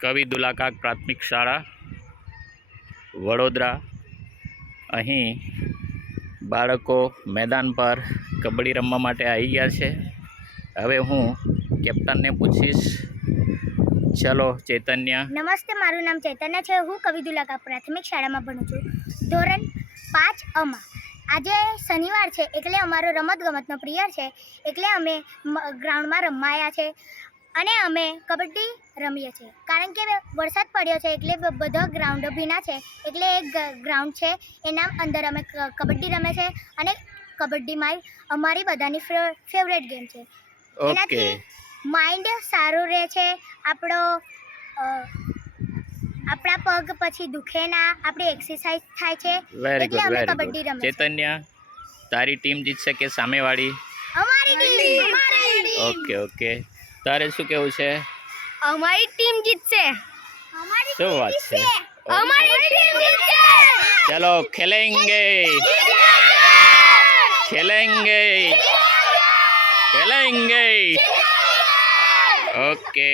કવિ દુલાકાક પ્રાથમિક શાળા વડોદરા। અહીં બાળકો મેદાન પર કબડ્ડી રમવા માટે આવી ગયા છે। હવે હું કેપ્ટનને પૂછીશ। ચલો ચૈતન્ય। નમસ્તે, મારું નામ ચૈતન્ય છે। હું કવિ દુલાકાક પ્રાથમિક શાળામાં ભણું છું, ધોરણ 5 અમાં। આજે શનિવાર છે એટલે અમારો રમતગમતનો પિરિયડ છે, એટલે અમે ગ્રાઉન્ડમાં રમવા આવ્યા છે અને અમે કબડ્ડી રમીએ છીએ। કારણ કે વરસાદ પડ્યો છે એટલે બધા ગ્રાઉન્ડો ભીના છે, એટલે એક ગ્રાઉન્ડ છે એના અંદર અમે કબડ્ડી રમે છે અને કબડ્ડીમાં અમારી બધાની ફેવરેટ ગેમ છે। એનાથી માઇન્ડ સારું રહે છે, આપણા પગ પછી દુખે ના, આપણી એક્સરસાઇઝ થાય છે, એટલે અમે કબડ્ડી રમે છે। ચૈતન્ય, તારી ટીમ જીતશે કે સામેવાળી? અમારી ટીમ। ઓકે, તારે શું કેવું છે? અમારી ટીમ જીતશે। શું વાત છે? અમારી ટીમ જીતશે। ચલો ખેલેંગે ખેલેંગે ખેલેંગે। ઓકે।